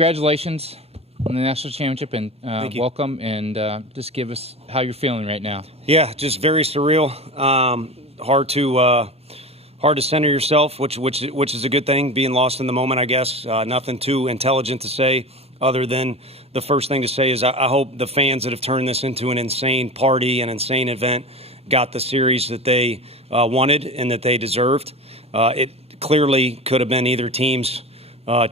Congratulations on the national championship, and welcome. And just give us how you're feeling right now. Yeah, just very surreal. Hard to center yourself, which is a good thing. Being lost in the moment, I guess. Nothing too intelligent to say, other than the first thing to say is I hope the fans that have turned this into an insane party, an insane event, got the series that they wanted and that they deserved. It clearly could have been either team's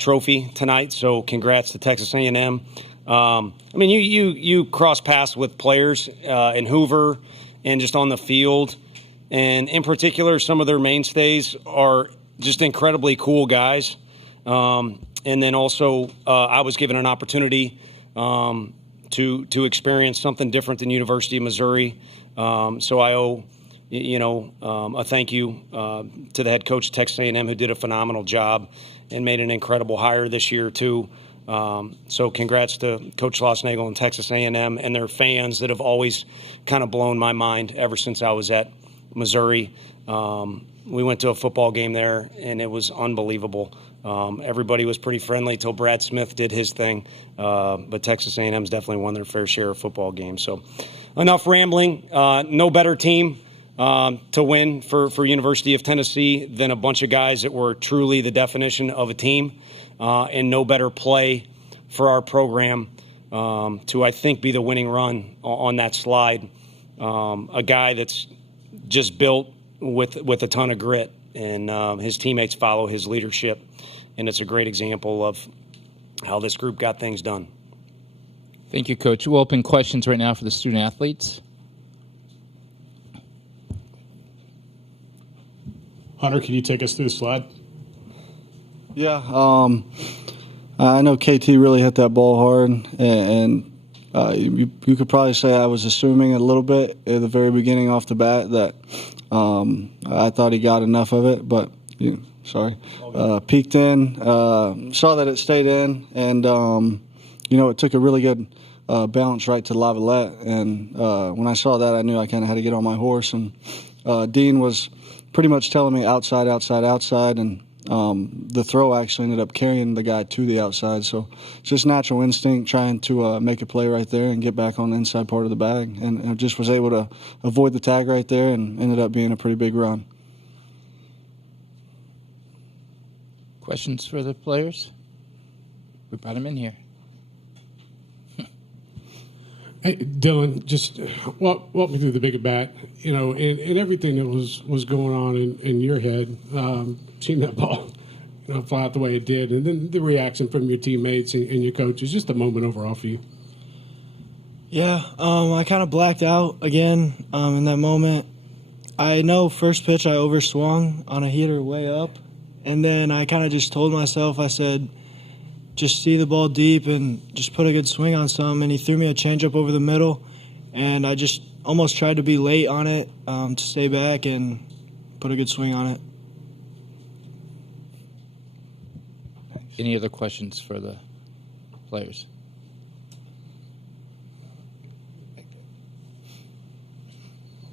trophy tonight, so congrats to Texas A&M. I mean, you cross paths with players in Hoover and just on the field, and in particular, some of their mainstays are just incredibly cool guys. And then also, I was given an opportunity to experience something different than University of Missouri. So I owe, a thank you to the head coach of Texas A&M, who did a phenomenal job and made an incredible hire this year too. So congrats to Coach Schlossnagle and Texas A&M and their fans that have always kind of blown my mind ever since I was at Missouri. We went to a football game there, and it was unbelievable. Everybody was pretty friendly till Brad Smith did his thing, but Texas A&M's definitely won their fair share of football games. So enough rambling. No better team to win for University of Tennessee than a bunch of guys that were truly the definition of a team, and no better play for our program to, I think, be the winning run on that slide. A guy that's just built with a ton of grit, and his teammates follow his leadership, and it's a great example of how this group got things done. Thank you, Coach. We'll open questions right now for the student athletes. Hunter, can you take us through the slide? Yeah, I know KT really hit that ball hard, and you could probably say I was assuming a little bit at the very beginning off the bat that I thought he got enough of it, but peeked in, saw that it stayed in, and it took a really good bounce right to Lavalette, and when I saw that, I knew I kind of had to get on my horse, and Dean was pretty much telling me outside, and the throw actually ended up carrying the guy to the outside. So it's just natural instinct trying to make a play right there and get back on the inside part of the bag. And I just was able to avoid the tag right there and ended up being a pretty big run. Questions for the players? We brought them in here. Hey, Dylan, just walk me through the big at bat, and everything that was going on in your head, seeing that ball, fly out the way it did, and then the reaction from your teammates and your coaches, just a moment overall for you. Yeah, I kind of blacked out again in that moment. I know first pitch I overswung on a heater way up, and then I kind of just told myself, I said, just see the ball deep and just put a good swing on some. And he threw me a changeup over the middle, and I just almost tried to be late on it to stay back and put a good swing on it. Any other questions for the players?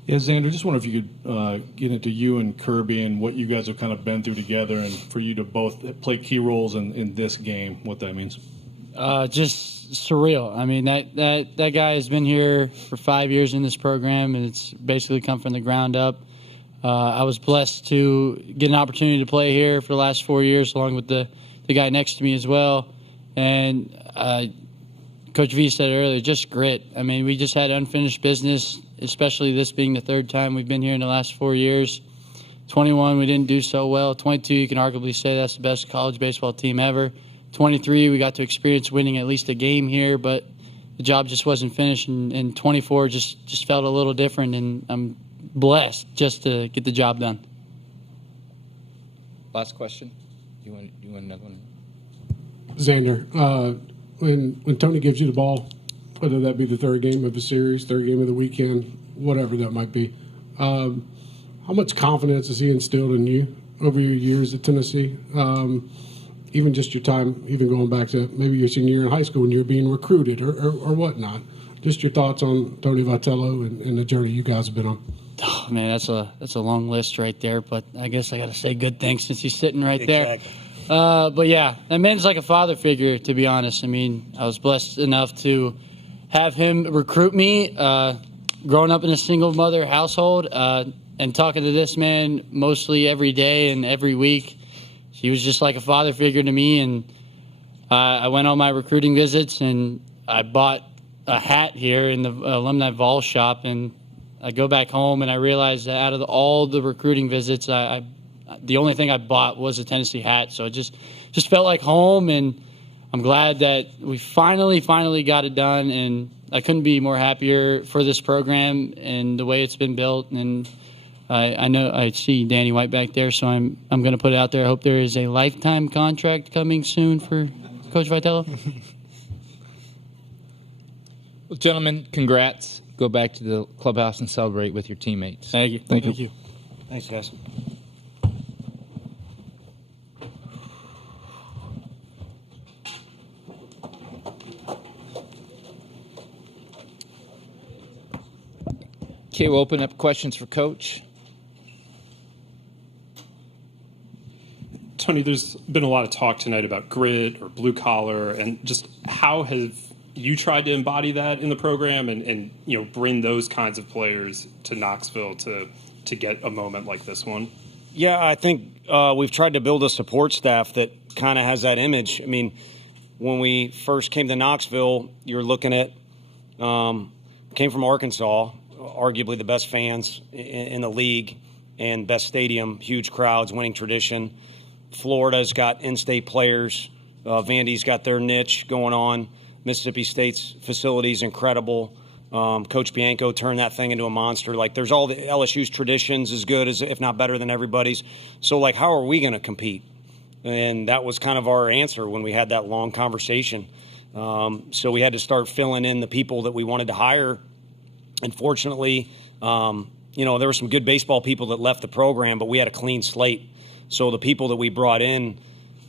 Yeah, Xander, just wonder if you could get into you and Kirby and what you guys have kind of been through together, and for you to both play key roles in this game, what that means. Just surreal. I mean, that guy has been here for 5 years in this program, and it's basically come from the ground up. I was blessed to get an opportunity to play here for the last 4 years, along with the guy next to me as well. And Coach V said earlier, just grit. I mean, we just had unfinished business, especially this being the third time we've been here in the last 4 years. 21, we didn't do so well. 22, you can arguably say that's the best college baseball team ever. 23, we got to experience winning at least a game here, but the job just wasn't finished. And 24 just felt a little different, and I'm blessed just to get the job done. Last question. Do you want another one? Xander, when Tony gives you the ball, whether that be the third game of the series, third game of the weekend, whatever that might be, how much confidence has he instilled in you over your years at Tennessee? Even just your time, even going back to maybe your senior year in high school when you were being recruited or whatnot. Just your thoughts on Tony Vitello and the journey you guys have been on. Oh, man, that's a long list right there, but I guess I got to say good things since he's sitting right there. But yeah, that man's like a father figure, to be honest. I mean, I was blessed enough to have him recruit me, growing up in a single mother household, and talking to this man mostly every day and every week. He was just like a father figure to me, and I went on my recruiting visits, and I bought a hat here in the alumni Vol shop, and I go back home and I realized that out of all the recruiting visits, the only thing I bought was a Tennessee hat. So it just felt like home, and I'm glad that we finally got it done, and I couldn't be more happier for this program and the way it's been built. And I know I see Danny White back there, so I'm going to put it out there. I hope there is a lifetime contract coming soon for Coach Vitello. Well, gentlemen, congrats. Go back to the clubhouse and celebrate with your teammates. Thank you. Thank you. Thanks, guys. Okay, we'll open up questions for Coach. Tony, there's been a lot of talk tonight about grit or blue collar, and just how have you tried to embody that in the program and bring those kinds of players to Knoxville to get a moment like this one? Yeah, I think we've tried to build a support staff that kind of has that image. I mean, when we first came to Knoxville, you're looking at came from Arkansas, arguably the best fans in the league and best stadium, huge crowds, winning tradition. Florida's got in-state players. Vandy's got their niche going on. Mississippi State's facility's incredible. Coach Bianco turned that thing into a monster. Like, there's all the LSU's traditions as good as, if not better than everybody's. So, like, how are we going to compete? And that was kind of our answer when we had that long conversation. So we had to start filling in the people that we wanted to hire. And fortunately, there were some good baseball people that left the program, but we had a clean slate. So the people that we brought in,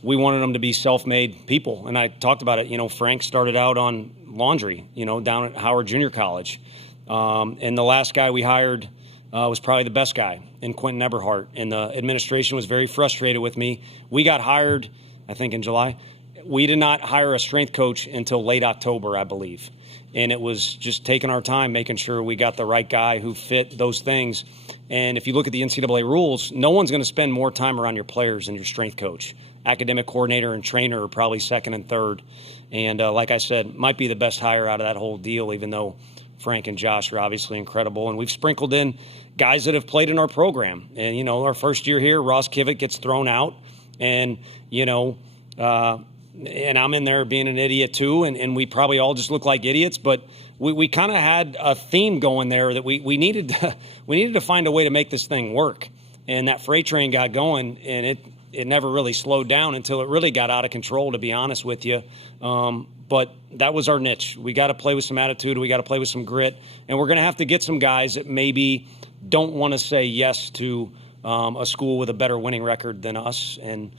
we wanted them to be self-made people. And I talked about it. Frank started out on laundry, down at Howard Junior College. And the last guy we hired was probably the best guy in Quentin Eberhardt. And the administration was very frustrated with me. We got hired, I think, in July. We did not hire a strength coach until late October, I believe. And it was just taking our time, making sure we got the right guy who fit those things. And if you look at the NCAA rules, no one's going to spend more time around your players than your strength coach. Academic coordinator and trainer are probably second and third. And like I said, might be the best hire out of that whole deal, even though Frank and Josh are obviously incredible. And we've sprinkled in guys that have played in our program. And, our first year here, Ross Kivitt gets thrown out. And, and I'm in there being an idiot too, and we probably all just look like idiots. But we kind of had a theme going there that we needed to find a way to make this thing work. And that freight train got going, and it never really slowed down until it really got out of control, to be honest with you. But that was our niche. We got to play with some attitude. We got to play with some grit. And we're going to have to get some guys that maybe don't want to say yes to a school with a better winning record than us. And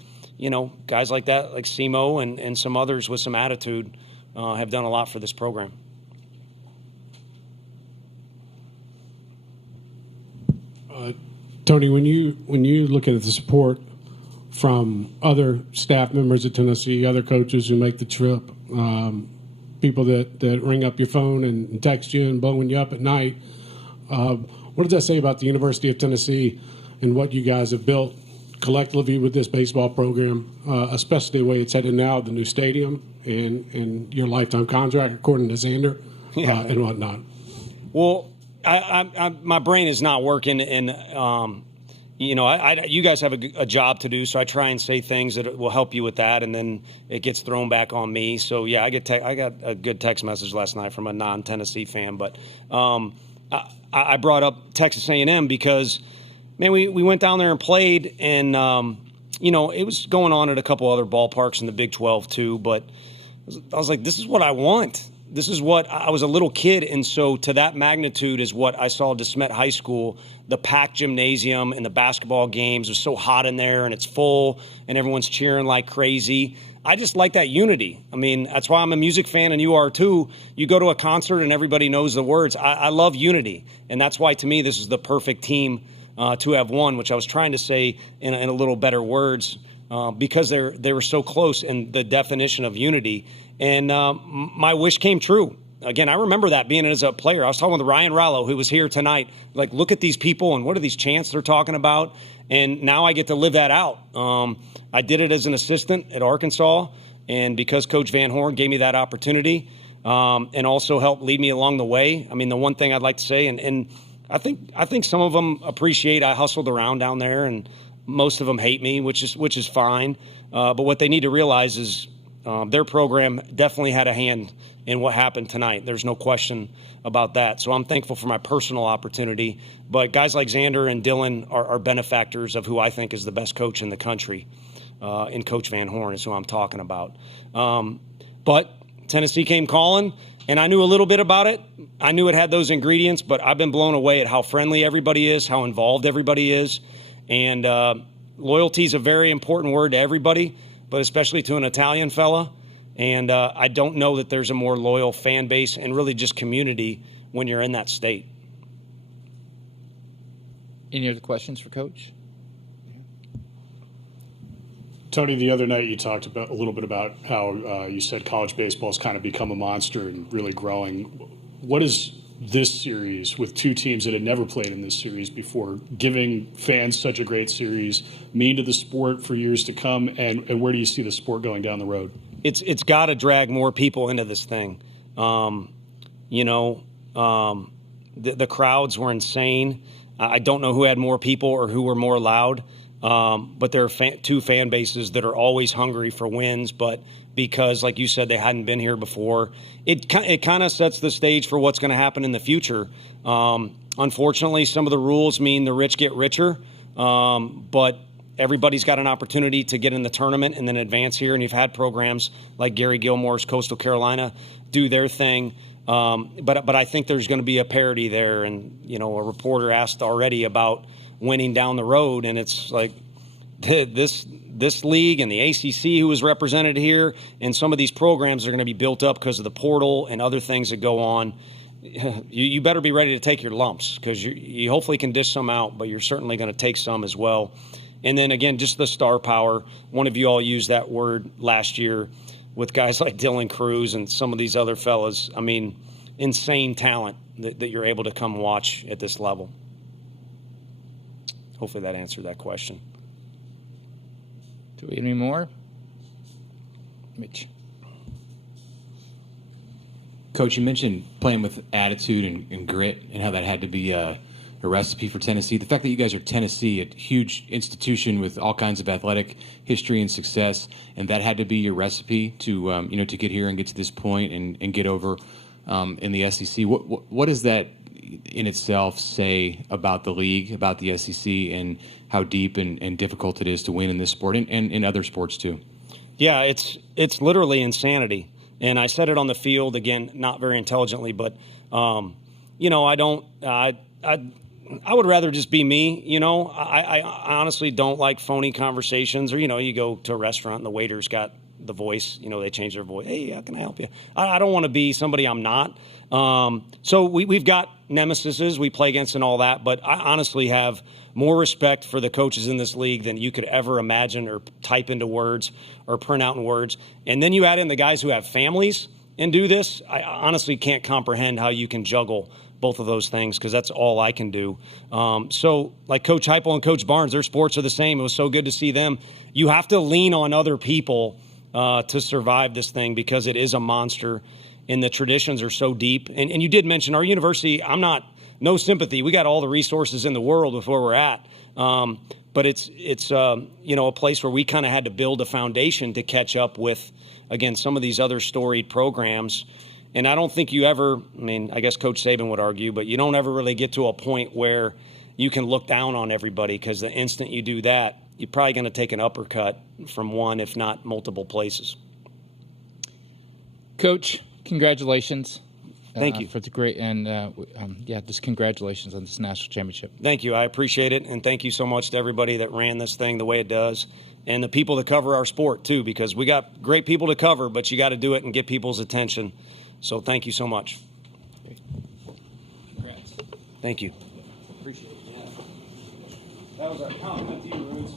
guys like that, like Simo and some others with some attitude, have done a lot for this program. Tony, when you look at the support from other staff members at Tennessee, other coaches who make the trip, people that ring up your phone and text you and blowing you up at night, what does that say about the University of Tennessee and what you guys have built collectively with this baseball program, especially the way it's headed now, the new stadium and your lifetime contract, according to Xander, and whatnot? Well, my brain is not working, and you guys have a job to do, so I try and say things that will help you with that, and then it gets thrown back on me. So yeah, I got a good text message last night from a non-Tennessee fan, but I brought up Texas A&M because, man, we went down there and played, and it was going on at a couple other ballparks in the Big 12 too. But I was like, this is what I want. This is what I was a little kid, and so to that magnitude is what I saw at DeSmet High School. The packed gymnasium and the basketball games. It was so hot in there, and it's full, and everyone's cheering like crazy. I just like that unity. I mean, that's why I'm a music fan, and you are too. You go to a concert, and everybody knows the words. I love unity, and that's why, to me, this is the perfect team to have won, which I was trying to say in a little better words because they were so close in the definition of unity. And my wish came true. Again, I remember that being as a player. I was talking with Ryan Rallo, who was here tonight. Like, look at these people and what are these chants they're talking about? And now I get to live that out. I did it as an assistant at Arkansas, and because Coach Van Horn gave me that opportunity and also helped lead me along the way. I mean, the one thing I'd like to say, and I think some of them appreciate I hustled around down there, and most of them hate me, which is fine. But what they need to realize is their program definitely had a hand in what happened tonight. There's no question about that. So I'm thankful for my personal opportunity. But guys like Xander and Dylan are benefactors of who I think is the best coach in the country. And Coach Van Horn is who I'm talking about. But Tennessee came calling, and I knew a little bit about it. I knew it had those ingredients, but I've been blown away at how friendly everybody is, how involved everybody is. And loyalty is a very important word to everybody, but especially to an Italian fella. And I don't know that there's a more loyal fan base and really just community when you're in that state. Any other questions for Coach? Tony, the other night you talked a little bit about how you said college baseball's kind of become a monster and really growing. What is this series with two teams that had never played in this series before, giving fans such a great series, mean to the sport for years to come, and where do you see the sport going down the road? It's got to drag more people into this thing. The crowds were insane. I don't know who had more people or who were more loud, but there are two fan bases that are always hungry for wins, but because, like you said, they hadn't been here before, it kind of sets the stage for what's going to happen in the future. Unfortunately, some of the rules mean the rich get richer, but everybody's got an opportunity to get in the tournament and then advance here. And you've had programs like Gary Gilmore's Coastal Carolina do their thing. But I think there's going to be a parity there. And, a reporter asked already about winning down the road. And it's like this league and the ACC who was represented here and some of these programs are going to be built up because of the portal and other things that go on. You better be ready to take your lumps because you hopefully can dish some out, but you're certainly going to take some as well. And then, again, just the star power. One of you all used that word last year with guys like Dylan Cruz and some of these other fellas. I mean, insane talent that you're able to come watch at this level. Hopefully that answered that question. Do we have any more? Mitch. Coach, you mentioned playing with attitude and grit and how that had to be a recipe for Tennessee. The fact that you guys are Tennessee, a huge institution with all kinds of athletic history and success, and that had to be your recipe to to get here and get to this point and get over in the SEC. What does that in itself say about the league, about the SEC, and how deep and difficult it is to win in this sport and in other sports too? Yeah, it's literally insanity. And I said it on the field, again, not very intelligently, but I would rather just be me, I honestly don't like phony conversations or, you go to a restaurant and the waiter's got the voice, they change their voice. Hey, how can I help you? I don't want to be somebody I'm not. So we've got nemesises we play against and all that, but I honestly have more respect for the coaches in this league than you could ever imagine or type into words or print out in words. And then you add in the guys who have families and do this. I honestly can't comprehend how you can juggle both of those things because that's all I can do. So like Coach Heupel and Coach Barnes, their sports are the same. It was so good to see them. You have to lean on other people to survive this thing because it is a monster and the traditions are so deep. And you did mention our university, no sympathy. We got all the resources in the world with where we're at. But it's a place where we kind of had to build a foundation to catch up with, again, some of these other storied programs. And I don't think you ever, I guess Coach Saban would argue, but you don't ever really get to a point where you can look down on everybody because the instant you do that, you're probably going to take an uppercut from one, if not multiple places. Coach, congratulations. Thank you. For the great, and just congratulations on this national championship. Thank you. I appreciate it. And thank you so much to everybody that ran this thing the way it does and the people that cover our sport too, because we got great people to cover, but you got to do it and get people's attention. So thank you so much. Congrats. Thank you. Appreciate it. Yeah. That was our compliment to you, Roots.